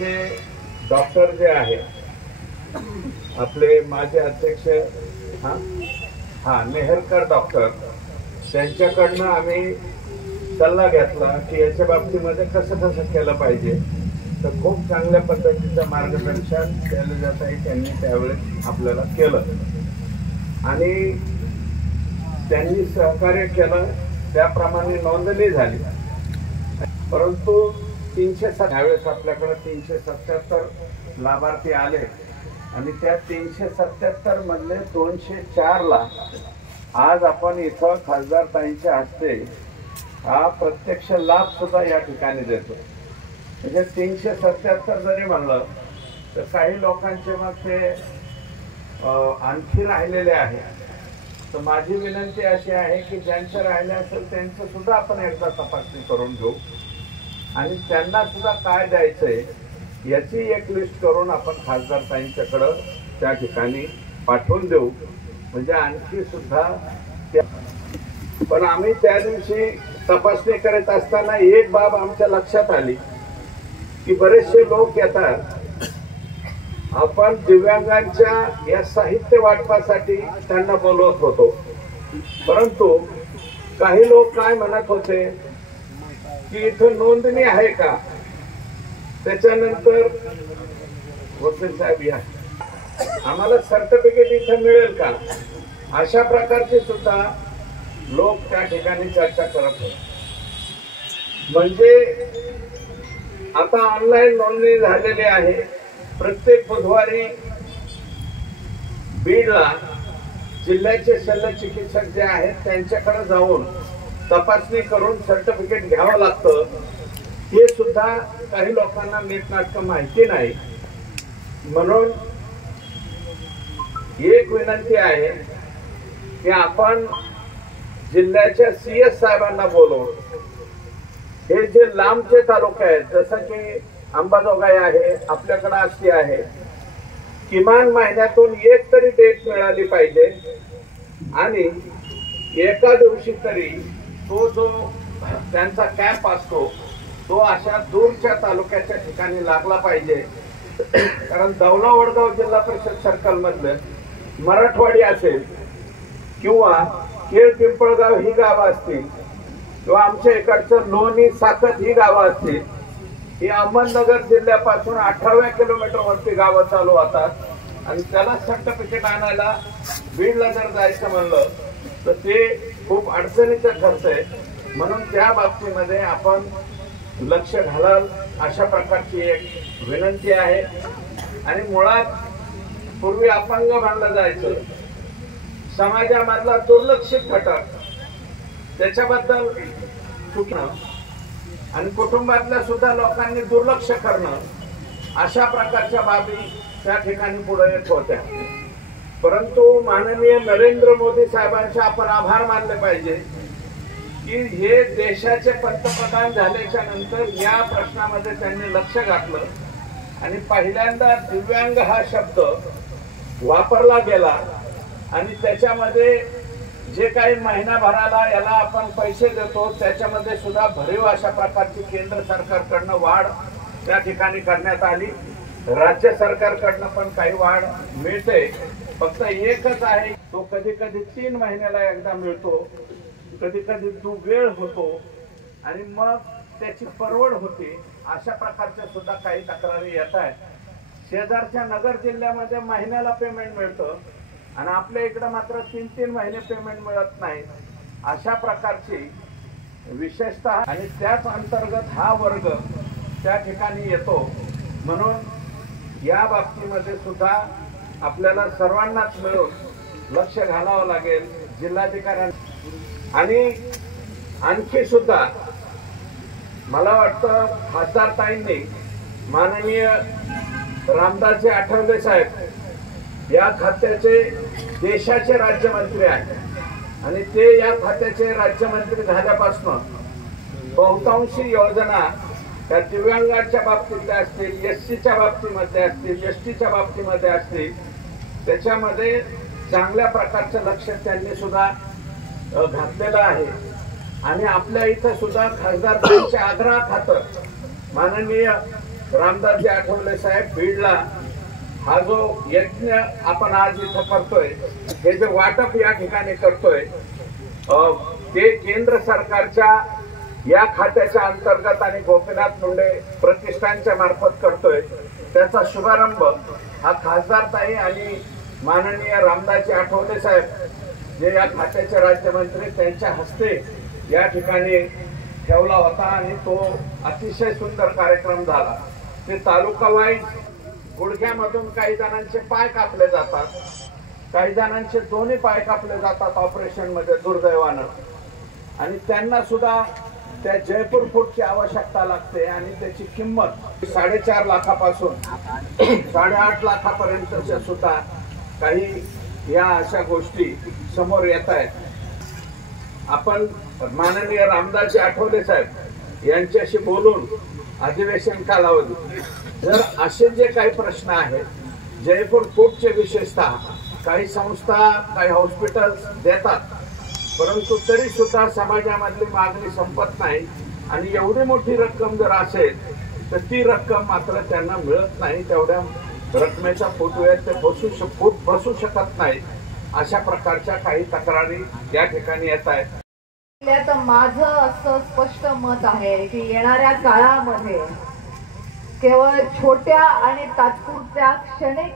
आमचे डॉक्टर जे आहे आपले माजी अध्यक्ष मेहरकर डॉक्टर, त्यांच्याकडनं आम्ही सल्ला घेतला की याच्या बाबतीमध्ये कसं केलं पाहिजे. तर खूप चांगल्या पद्धतीचं मार्गदर्शन शैलजाताई त्यांनी त्यावेळेस आपल्याला केलं आणि त्यांनी सहकार्य केलं, त्याप्रमाणे नोंदणी झाली. परंतु 307 त्यावेळेस आपल्याकडे 377 लाभार्थी आले आणि त्या 377 मधले 204ला आज आपण इथं खासदार ताईंच्या हस्ते हा प्रत्यक्ष लाभ सुद्धा या ठिकाणी देतो. म्हणजे 377 जरी म्हणलं तर काही लोकांचे मग ते आणखी राहिलेले आहे. तर माझी विनंती अशी आहे की ज्यांचं राहिले असेल त्यांचं सुद्धा आपण एकदा तपासणी करून घेऊ आणि त्यांना सुद्धा काय द्यायचंय याची एक लिस्ट करून आपण खासदार ताईंच्याकडं त्या ठिकाणी पाठवून देऊ. म्हणजे आणखी सुद्धा पण आम्ही त्या दिवशी तपासणी करत असताना एक बाब आमच्या लक्षात आली की बरेचसे लोक येतात, आपण दिव्यांगांच्या या साहित्य वाटपासाठी त्यांना बोलवत होतो, परंतु काही लोक काय म्हणत होते की इथं नोंदणी आहे का, त्याच्यानंतर वकील साहेब या आम्हाला सर्टिफिकेट इथं मिळेल का, अशा प्रकारचे सुद्धा लोक त्या ठिकाणी चर्चा करत होते. म्हणजे आता ऑनलाईन नोंदणी झालेली आहे. प्रत्येक बुधवारी बीडला जिल्ह्याचे शल्य चिकित्सक जे आहेत त्यांच्याकडे जाऊन तपासणी करून सर्टिफिकेट घ्यावं लागतं. हे सुद्धा काही लोकांना नीटनाटकं माहिती नाही. म्हणून एक विनंती आहे की आपण जिल्ह्याच्या CS साहेबांना बोलवून हे जे लांबचे तालुके आहेत, जसं की अंबाजोगाई आहे, आपल्याकडे आष्टी आहे, किमान महिन्यातून एक तरी डेट मिळाली पाहिजे आणि एका दिवशी तरी तो जो त्यांचा कॅम्प असतो तो अशा दूरच्या तालुक्याच्या ठिकाणी लागला पाहिजे. कारण दौला वडगाव जिल्हा परिषद सर्कल मधलं मराठवाडी असेल किंवा केळ पिंपळगाव ही गावं असतील किंवा आमच्या इकडचं लोणी साकत ही गावं असतील, ही अहमदनगर जिल्ह्यापासून 18व्या किलोमीटरवरती गावं चालू होतात आणि त्याला सर्टिफिकेट आणायला बीडला जर जायचं म्हणलं तर ते खूप अडचणीचं ठरतंय. म्हणून त्या बाबतीमध्ये आपण लक्ष घालाल अशा प्रकारची एक विनंती आहे. आणि मुळात पूर्वी अपंग मानलं जायचं, समाजामधला दुर्लक्षित घटक, त्याच्याबद्दल चुकणं आणि कुटुंबातल्या सुद्धा लोकांनी दुर्लक्ष करणं, अशा प्रकारच्या बाबी त्या ठिकाणी पुढे येत होत्या. परंतु माननीय नरेंद्र मोदी साहेबांचे आपण आभार मानले पाहिजे की हे देशाचे पंतप्रधान झाल्याच्या नंतर या प्रश्नामध्ये त्यांनी लक्ष घातलं आणि पहिल्यांदा दिव्यांग हा शब्द वापरला गेला आणि त्याच्यामध्ये जे काही महिनाभराला याला आपण पैसे देतो त्याच्यामध्ये सुद्धा भरीव अशा प्रकारची केंद्र सरकारकडनं वाढ त्या ठिकाणी करण्यात आली. राज्य सरकारकडनं पण काही वाढ मिळते. फक्त एकच आहे, तो कधी कधी 3 महिन्याला एकदा मिळतो, कधी कधी तो वेळ होतो आणि मग त्याची परवड होते. अशा प्रकारच्या सुद्धा काही तक्रारी येत आहेत. शेजारच्या नगर जिल्ह्यामध्ये महिन्याला पेमेंट मिळतं आणि आपल्या इकडे मात्र 3-3 महिने पेमेंट मिळत नाही. अशा प्रकारची विशेषतः आणि त्याच अंतर्गत हा वर्ग त्या ठिकाणी येतो. म्हणून या बाबतीमध्ये सुद्धा आपल्याला सर्वांनाच मिळून लक्ष घालावं लागेल. जिल्हाधिकाऱ्यांना आणि आणखी सुद्धा मला वाटतं खासदार ताईंनी माननीय रामदासजी आठवले साहेब या खात्याचे देशाचे राज्यमंत्री आहेत आणि ते या खात्याचे राज्यमंत्री झाल्यापासून बहुतांशी योजना त्या दिव्यांगाच्या बाबतीतल्या असतील, एससीच्या बाबतीमध्ये असतील, एसटीच्या बाबतीमध्ये असतील, त्याच्यामध्ये चांगल्या प्रकारचं लक्ष त्यांनी सुद्धा घातलेलं आहे. आणि आपल्या इथं सुद्धा खासदार ताईंच्या आग्रहाखातर माननीय रामदासजी आठवले साहेब बीडला हा जो यज्ञ आपण आज इथं करतोय, हे जे वाटप या ठिकाणी करतोय ते केंद्र सरकारच्या या खात्याच्या अंतर्गत आणि गोपीनाथ मुंडे प्रतिष्ठानच्या मार्फत करतोय। त्याचा शुभारंभ हा खासदार ताई आणि माननीय रामदासजी आठवले साहेब जे या खात्याचे राज्यमंत्री त्यांच्या हस्ते या ठिकाणी ठेवला होता आणि तो अतिशय सुंदर कार्यक्रम झाला। ते तालुका वाईज गुडघ्यामधून काही जणांचे पाय कापले जातात, काही जणांचे दोन्ही पाय कापले जातात ऑपरेशन मध्ये दुर्दैवानं, आणि त्यांना सुद्धा त्या जयपूर फूटची आवश्यकता लागते आणि त्याची किंमत 4.5 लाखापासून 8.5 लाखापर्यंतच्या सुद्धा काही या अशा गोष्टी समोर येत आहेत। आपण माननीय रामदासजी आठवले साहेब यांच्याशी बोलून अधिवेशन कालावधी जर असे जे काही प्रश्न आहेत, जयपूर फूटचे विशेषतः काही संस्था काही हॉस्पिटल्स देतात, परंतु तरी सुद्धा समाजामधली मागणी संपत नाही आणि एवढी मोठी रक्कम जर असेल तर ती रक्कम मात्र त्यांना मिळत नाही, तेवढ्या रकमेच्या फूटवेळेत ते बसू शकत नाही। अशा प्रकारच्या काही तक्रारी या ठिकाणी येत आहेत। तर माझं असं स्पष्ट मत आहे की येणाऱ्या काळामध्ये केवळ छोट्या आणि तात्पुरत्या क्षणिक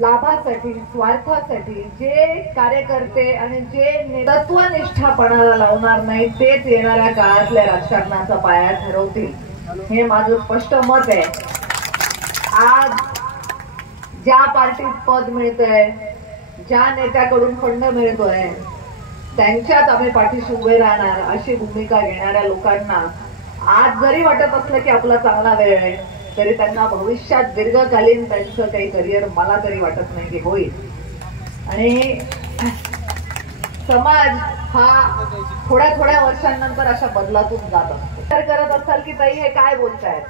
लाभासाठी स्वार्थासाठी जे कार्यकर्ते आणि जे तत्वनिष्ठापणाला लावणार नाही तेच येणाऱ्या काळातल्या राजकारणाचा पाया ठरवतील, हे माझं स्पष्ट मत आहे। आज ज्या पार्टीत पद मिळतंय, ज्या नेत्याकडून फंड मिळतोय, त्यांच्यात आम्ही पाठीशी उभे राहणार अशी भूमिका घेणाऱ्या लोकांना आज जरी वाटत असलं की आपला चांगला वेळ आहे, तरी त्यांना भविष्यात दीर्घकालीन त्यांचं काही करिअर मला तरी वाटत नाही की होईल। आणि समाज हा थोड्या थोड्या वर्षांनंतर अशा बदलातून जात असतो। विचार करत असाल की ताई हे काय बोलतायत,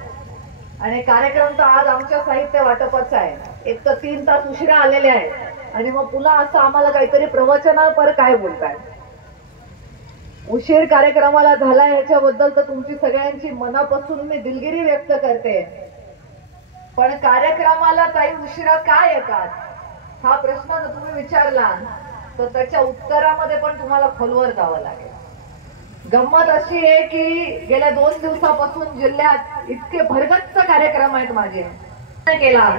आणि कार्यक्रम तर आज आमच्या साहित्य वाटपच आहे, एक तर 3 तास उशिरा आलेले आहेत आणि मग पुन्हा असं आम्हाला काहीतरी प्रवचनापर काय बोलताय। उशीर कार्यक्रमाला झाला ह्याच्याबद्दल तर तुमची सगळ्यांची मनापासून मी दिलगिरी व्यक्त करते, पण कार्यक्रमाला काही उशिरा काय येतात हा प्रश्न जर तुम्ही विचारला तर त्याच्या उत्तरामध्ये पण तुम्हाला खोलवर जावं लागेल। गंमत अशी आहे की गेल्या 2 दिवसापासून जिल्ह्यात इतके भरगच्च कार्यक्रम आहेत माझे, केला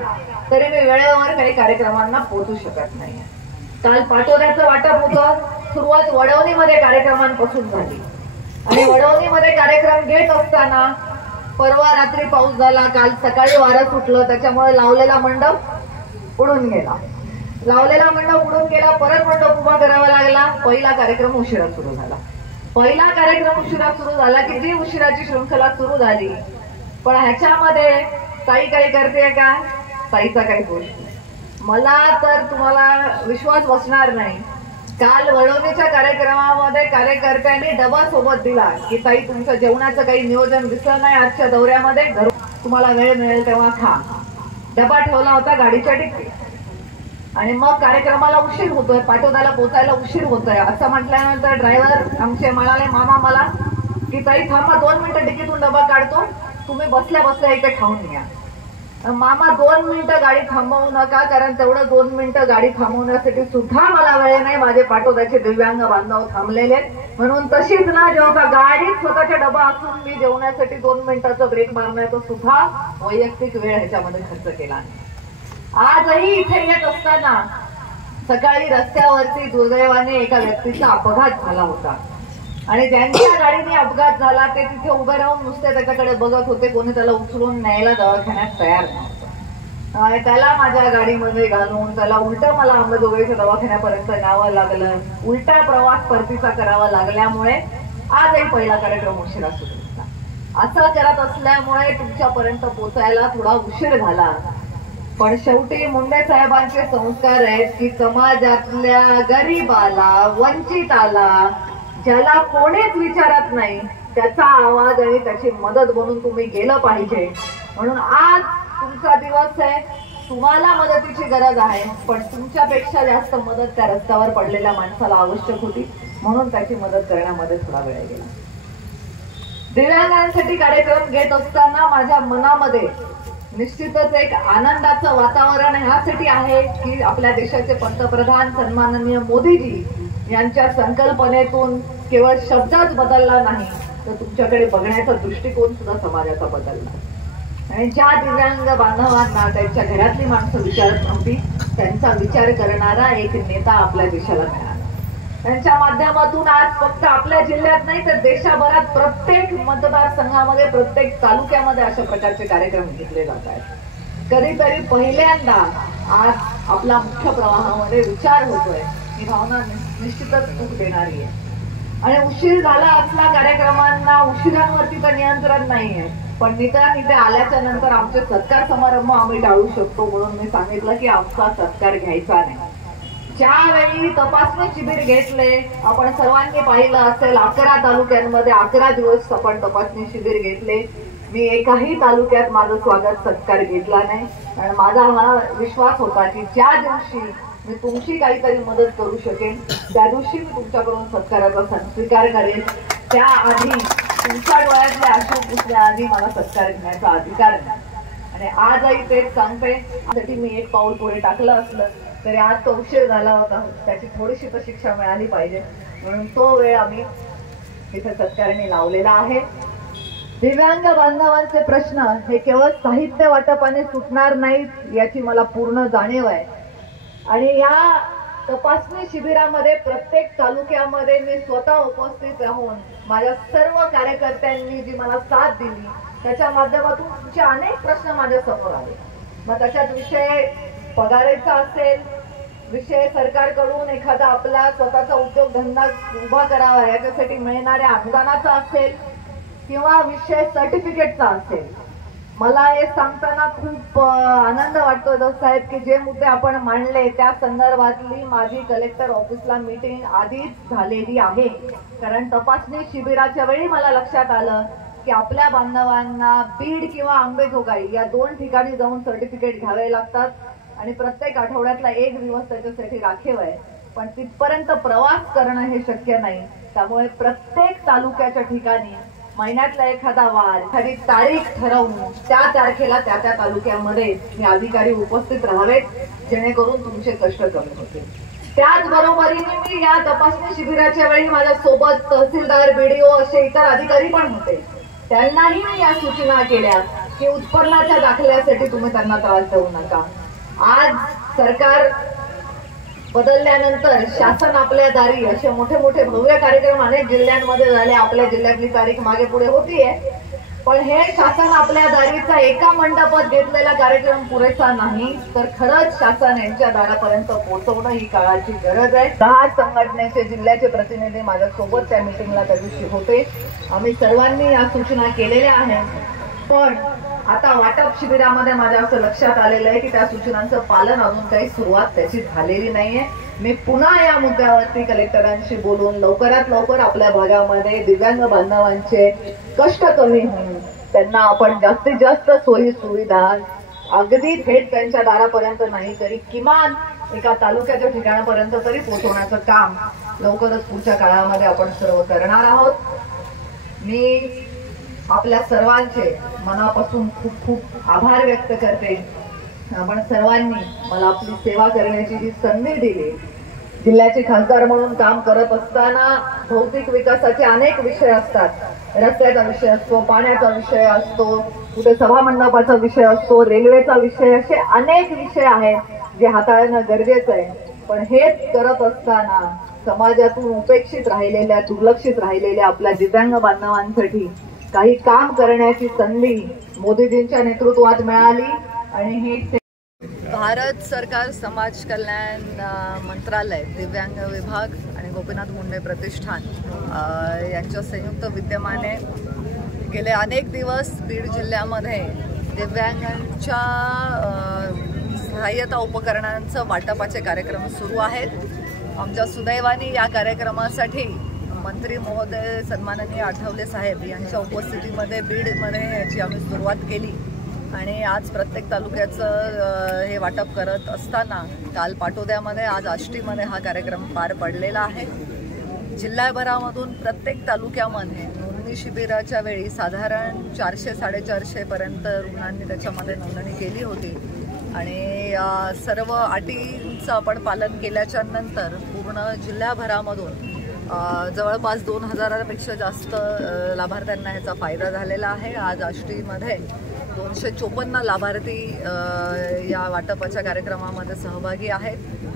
तरी मी वेळेवर काही कार्यक्रमांना पोहोचू शकत नाही। काल पाटोद्याचं वाटप होतं, सुरुवात वडवणीमध्ये कार्यक्रमांपासून झाली आणि वडवणीमध्ये कार्यक्रम घेत असताना परवा रात्री पाऊस झाला, काल सकाळी वारं सुटलं, त्याच्यामुळे लावलेला मंडप उडून गेला। परत मंडप उभा करावा लागला। पहिला कार्यक्रम उशिरा सुरू झाला। की जी उशिराची शृंखला सुरू झाली, पण ह्याच्यामध्ये ताई काही करते का, ताईचा काही दोष नाही। मला तर तुम्हाला विश्वास बसणार नाही, काल वडवणीच्या कार्यक्रमामध्ये कार्यकर्त्यांनी डबा सोबत दिला की ताई तुमचं जेवणाचं काही नियोजन दिसलं नाही आजच्या दौऱ्यामध्ये, घरून तुम्हाला वेळ मिळेल तेव्हा खा। डबा ठेवला होता गाडीच्या डिक्कीत आणि मग कार्यक्रमाला उशीर होतोय, पाटोद्याला पोहोचायला उशीर होतोय असं म्हटल्यानंतर ड्रायव्हर आमचे म्हणाले मामा मला की ताई थांबा 2 मिनिटं डिक्कीतून डबा काढतो, तुम्ही बसल्या बसल्या इथे खाऊन घ्या। मामा 2 मिनिटं गाडी थांबवू नका, कारण तेवढं 2 मिनिटं गाडी थांबवण्यासाठी सुद्धा मला वेळ नाही, माझे पाटोद्याचे दिव्यांग बांधव थांबलेले। म्हणून तशीच ना जेव्हा गाडीत स्वतःचा डबा असून मी जेवण्यासाठी 2 मिनिटाचा ब्रेक मारण्याचा सुद्धा वैयक्तिक वेळ ह्याच्यामध्ये खर्च केला। आजही इथे येत असताना सकाळी रस्त्यावरती दुर्दैवाने एका व्यक्तीचा अपघात झाला होता आणि ज्यांच्या गाडीने अपघात झाला ते तिथे उभे राहून नुसते त्याच्याकडे बघत होते, कोणी त्याला उचलून न्यायला दवाखान्यात तयार नव्हतं आणि त्याला माझ्या गाडीमध्ये घालून त्याला उलटं मला अंबाजोगाईच्या दवाखान्यापर्यंत न्यावं लागलं। उलटा प्रवास परतीचा करावा लागल्यामुळे आजही पहिला कार्यक्रम उशिरा सुरू झाला। असं करत असल्यामुळे तुमच्यापर्यंत पोहोचायला थोडा उशीर झाला, पण शेवटी मुंडे साहेबांचे संस्कार आहेत की समाजातल्या गरीबाला, वंचिताला, ज्याला कोणीच विचारत नाही त्याचा आवाज आणि त्याची मदत म्हणून तुम्ही गेलं पाहिजे। म्हणून आज तुमचा दिवस आहे, तुम्हाला मदतीची गरज आहे, पण तुमच्यापेक्षा जास्त मदत त्या रस्त्यावर पडलेल्या माणसाला आवश्यक होती, म्हणून त्याची मदत करण्यामध्ये थोडा वेळ गेला। दिव्यांगांसाठी कार्यक्रम घेत असताना माझ्या मनामध्ये निश्चितच एक आनंदाचं वातावरण ह्यासाठी आहे की आपल्या देशाचे पंतप्रधान सन्माननीय मोदीजी यांच्या संकल्पनेतून केवळ शब्दच बदलला नाही तर तुमच्याकडे बघण्याचा दृष्टिकोन सुद्धा समाजाचा बदलला. आणि ज्या दिव्यांग बांधवांना त्यांच्या घरातली माणसं विचारत नव्हती त्यांचा विचार करणारा एक नेता आपल्या देशाला मिळाला. त्यांच्या माध्यमातून आज फक्त आपल्या जिल्ह्यात नाही तर देशाभरात प्रत्येक मतदारसंघामध्ये प्रत्येक तालुक्यामध्ये अशा प्रकारचे कार्यक्रम घेतले जात आहेत. कधीतरी पहिल्यांदा आज आपला मुख्य प्रवाहामध्ये विचार होतोय. ही भावना निश्चितच खूप देणारी आहे. आणि उशीर झाला असला कार्यक्रमांना उशिरांवरती तर नियंत्रण नाहीये पण निदान इथे आल्याच्या नंतर आमचे सत्कार समारंभ आम्ही टाळू शकतो म्हणून मी सांगितलं की आमचा सत्कार घ्यायचा नाही. ज्यावेळी तपासणी शिबिर घेतले आपण सर्वांनी पाहिलं असेल 11 तालुक्यांमध्ये 11 दिवस आपण तपासणी शिबिर घेतले. मी एकाही तालुक्यात माझं स्वागत सत्कार घेतला नाही आणि माझा हा विश्वास होता की ज्या दिवशी मी तुमची काहीतरी मदत करू शकेन त्या दिवशी मी तुमच्याकडून सत्काराचा स्वीकार करेन. त्याआधी तुमच्या डोळ्यातले अश्रू पुसण्याआधी मला सत्कार घेण्याचा अधिकार नाही. आणि आजही तेच सांगते त्यासाठी मी एक पाऊल पुढे टाकलं असलं तरी आज तो उशीर झाला होता त्याची थोडीशी तर शिक्षा मिळाली पाहिजे म्हणून तो वेळ आम्ही इथे सत्काराने लावलेला आहे. दिव्यांग बांधवांचे प्रश्न हे केवळ साहित्य वाटपाने सुटणार नाहीत याची मला पूर्ण जाणीव आहे. आणि या तपासणी शिबिरामध्ये प्रत्येक तालुक्यामध्ये मी स्वतः उपस्थित राहून माझ्या सर्व कार्यकर्त्यांनी जी मला साथ दिली त्याच्या माध्यमातून तुमचे अनेक प्रश्न माझ्या समोर आले. मग त्याच्यात विषय पगाराचा असेल, विषय सरकारकडून एखादा आपला स्वतःचा उद्योगधंदा उभा करावा याच्यासाठी मिळणाऱ्या अनुदानाचा असेल किंवा विषय सर्टिफिकेटचा असेल. मला हे सांगताना खूप आनंद वाटतो साहेब की जे मुद्दे आपण मांडले त्या संदर्भातली माझी कलेक्टर ऑफिसला मीटिंग आधीच झालेली आहे. कारण तपासणी शिबिराच्या वेळी मला लक्षात आलं की आपल्या बांधवांना बीड किंवा अंबेजोगाई या 2 ठिकाणी जाऊन सर्टिफिकेट घ्यावे लागतात आणि प्रत्येक आठवड्यातला 1 दिवस त्याच्यासाठी राखीव आहे. पण तिथपर्यंत प्रवास करणं हे शक्य नाही. त्यामुळे प्रत्येक तालुक्याच्या ठिकाणी महिन्यातला एखादा वार एखादी तारीख ठरवून त्या तारखेला त्या तालुक्यामध्ये हे अधिकारी उपस्थित राहावेत जेणेकरून तुमचे कष्ट कमी होतील. त्याचबरोबरीने मी या तपासणी शिबिराच्या वेळी माझ्या सोबत तहसीलदार बीडीओ असे इतर अधिकारी पण होते. त्यांनाही मी या सूचना केल्या की उत्पन्नाच्या दाखल्यासाठी तुम्ही त्यांना त्रास देऊ नका. आज सरकार बदलल्यानंतर शासन आपल्या दारी असे मोठे मोठे भव्य कार्यक्रम अनेक जिल्ह्यांमध्ये झाले. आपल्या जिल्ह्यातली तारीख मागे पुढे होतीये पण हे शासन आपल्या दारीचा एका मंडपात घेतलेला कार्यक्रम पुरेसा नाही तर खरंच शासन यांच्या दारापर्यंत पोहोचवणं ही काळाची गरज आहे. 10 संघटनेचे जिल्ह्याचे प्रतिनिधी माझ्या सोबत त्या मीटिंगला त्या दिवशी होते. आम्ही सर्वांनी या सूचना केलेल्या आहेत. पण आता वाटप शिबिरामध्ये माझ्या असं लक्षात आलेलं आहे की त्या सूचनांचं पालन अजून काही सुरुवात त्याची झालेली नाहीये. मी पुन्हा या मुद्द्यावरती कलेक्टरांशी बोलून लवकरात लवकर आपल्या भागामध्ये दिव्यांग बांधवांचे कष्ट कमी होऊन त्यांना आपण जास्तीत जास्त सोयी सुविधा अगदी थेट त्यांच्या दारापर्यंत नाही तरी किमान एका तालुक्याच्या ठिकाणापर्यंत तरी पोहोचवण्याचं काम लवकरच पुढच्या काळामध्ये आपण सर्व करणार आहोत. मी आपल्या सर्वांचे मनापासून खूप खूप आभार व्यक्त करते. आपण सर्वांनी मला आपली सेवा करण्याची जी संधी दिली. जिल्ह्याचे खासदार म्हणून काम करत असताना भौतिक विकासाचे अनेक विषय असतात. रस्त्याचा विषय असतो, पाण्याचा विषय असतो, कुठे सभामंडपाचा विषय असतो, रेल्वेचा विषय, असे अनेक विषय आहेत जे हाताळणं गरजेचं आहे. पण हेच करत असताना समाजातून उपेक्षित राहिलेल्या दुर्लक्षित राहिलेल्या आपल्या दिव्यांग बांधवांसाठी काही काम करण्याची संधी मोदीजींच्या नेतृत्वात मिळाली. आणि हे भारत सरकार समाज कल्याण मंत्रालय, दिव्यांग विभाग आणि गोपीनाथ मुंडे प्रतिष्ठान यांच्या संयुक्त विद्यमाने गेले अनेक दिवस बीड जिल्ह्यामध्ये दिव्यांगांच्या सहाय्यता उपकरणांचं वाटपाचे कार्यक्रम सुरू आहेत. आमच्या सुदैवाने या कार्यक्रमासाठी मंत्री महोदय सन्माननीय आठवले साहेब यांच्या उपस्थितीमध्ये बीडमध्ये याची आम्ही सुरुवात केली आणि आज प्रत्येक तालुक्याचं हे वाटप करत असताना काल पाटोद्यामध्ये, आज आष्टीमध्ये हा कार्यक्रम पार पडलेला आहे. जिल्हाभरामधून प्रत्येक तालुक्यामध्ये मोदी शिबिराच्या वेळी साधारण 400-450 पर्यंत रुग्णांनी त्याच्यामध्ये नोंदणी केली होती आणि सर्व अटींचं आपण पालन केल्याच्या नंतर पूर्ण जिल्ह्याभरामधून जवळपास 2000पेक्षा जास्त लाभार्थ्यांना ह्याचा फायदा झालेला आहे। आज आष्टीमध्ये 254 लाभार्थी या वाटपाच्या कार्यक्रमामध्ये सहभागी आहेत।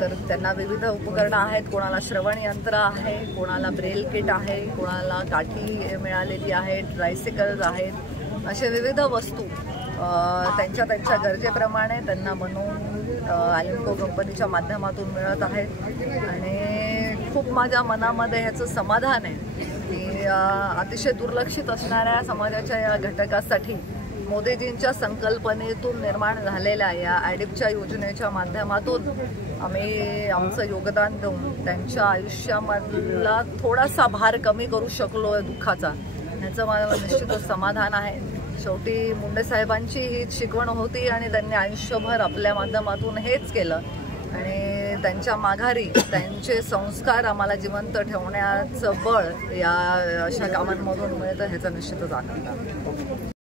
तर त्यांना विविध उपकरणं आहेत, कोणाला श्रवण यंत्र आहे, कोणाला ब्रेल किट आहे, कोणाला काठी मिळालेली आहे, ट्रायसिकल्स आहेत, असे विविध वस्तू त्यांच्या गरजेप्रमाणे त्यांना बनवून अॅलिम्को कंपनीच्या माध्यमातून मिळत आहेत आणि खूप माझ्या मनामध्ये ह्याचं समाधान आहे की अतिशय दुर्लक्षित असणाऱ्या समाजाच्या या घटकासाठी मोदीजींच्या संकल्पनेतून निर्माण झालेल्या या ॲडिपच्या योजनेच्या माध्यमातून आम्ही आमचं योगदान देऊन त्यांच्या आयुष्यामधला थोडासा भार कमी करू शकलो आहे दुःखाचा, ह्याचं मला निश्चितच समाधान आहे। शेवटी मुंडे साहेबांची हीच शिकवण होती आणि त्यांनी आयुष्यभर आपल्या माध्यमातून हेच केलं आणि त्यांच्या माघारी त्यांचे संस्कार आम्हाला जिवंत ठेवण्याचं बळ या अशा कामांमधून मिळतं, ह्याचा निश्चितच आनंद आहे।